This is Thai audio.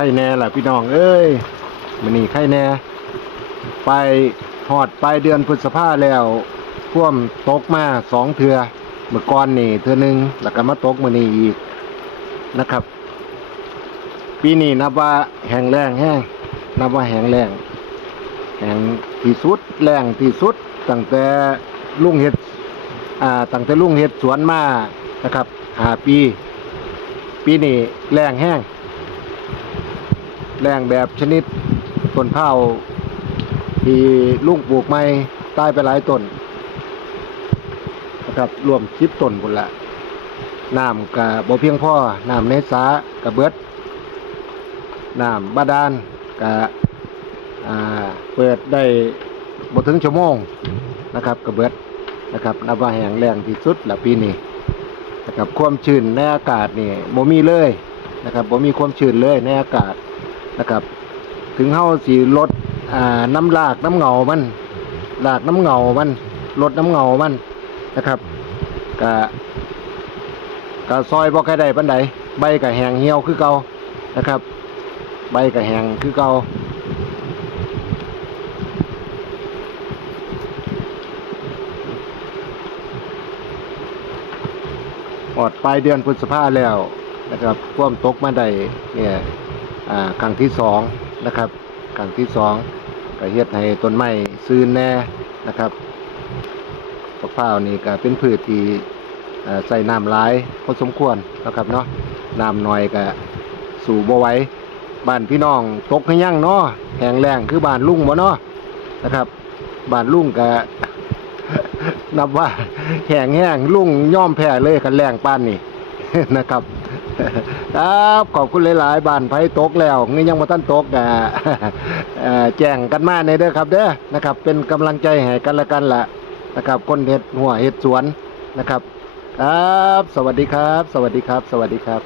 ข่แน่ล่ะพี่น้องเอ้ยมันนี่ไข่แน่ ไปหอดปลายเดือนพฤษภาแล้วท่วมตกมาสองเทือเมื่อก่อนนี่เทือหนึ่งแล้วก็มาตกมื่อนี้อีกนะครับ ปีนี้นับว่าแห้งแรงแห้งนับว่าแห้งแรงแห้งที่สุดแรงที่สุดตั้งแต่ลุงเห็ดอ่าตั้งแต่ลุงเห็ดสวนมานะครับหาปี ปีนี้แรงแห้ง แรงแบบชนิดต้นเผาที่ลุงปลูกไม่ตายไปหลายต้นนะครับรวมชิปต้นหมดละน้ำกับบ่เพียงพ่อน้ำในสากับเบิดน้ำบาดาลกับเปิดได้บ่ถึงชั่วโมงนะครับกับเบิดนะครับนับว่าแห้งแรงที่สุดละปีนี้นะครับความชื้นในอากาศนี่บ่มีเลยนะครับบ่มีความชื้นเลยในอากาศ นะครับ ถึงเฮาสิลดอ่าน้ำลากน้ำเงามันลากน้ำเงามันลดน้ำเงามันนะครับกะกะซอยบ่ค่อยได้ปานใดใบกะแหงเหี่ยวคือเก่านะครับ ใบกะแหงคือเก่าอดปลายเดือนพฤษภาแล้วนะครับความตกมาได้เนี่ย ครั้งที่สองนะครับครั้งที่สองก็เฮ็ดให้ต้นไม้ซื่นแน่นะครับมะพร้าวนี่ก็เป็นพืชที่ใส่น้ำหลายพอสมควรนะครับเนาะน้ำน้อยก็สู่บ่ไหว้บ้านพี่น้องตกให้ยั่งเนาะแห้งแล้งคือบ้านลุงบ่เนาะนะครับบ้านลุงก็นับว่าแห้งแห้งลุงย่อมแพ้เลยคันแรงปานนี่นะครับ ครับขอบคุณหลายๆบ้านไผตกแล้วงี้ยังมาท่านตกอ่าเอ่อแจ้งกันมาในเด้อครับเด้อนะครับ เป็นกำลังใจให้กันละกันละนะครับ คนเห็ดหัวเห็ดสวนนะครับครับ สวัสดีครับ สวัสดีครับ สวัสดีครับ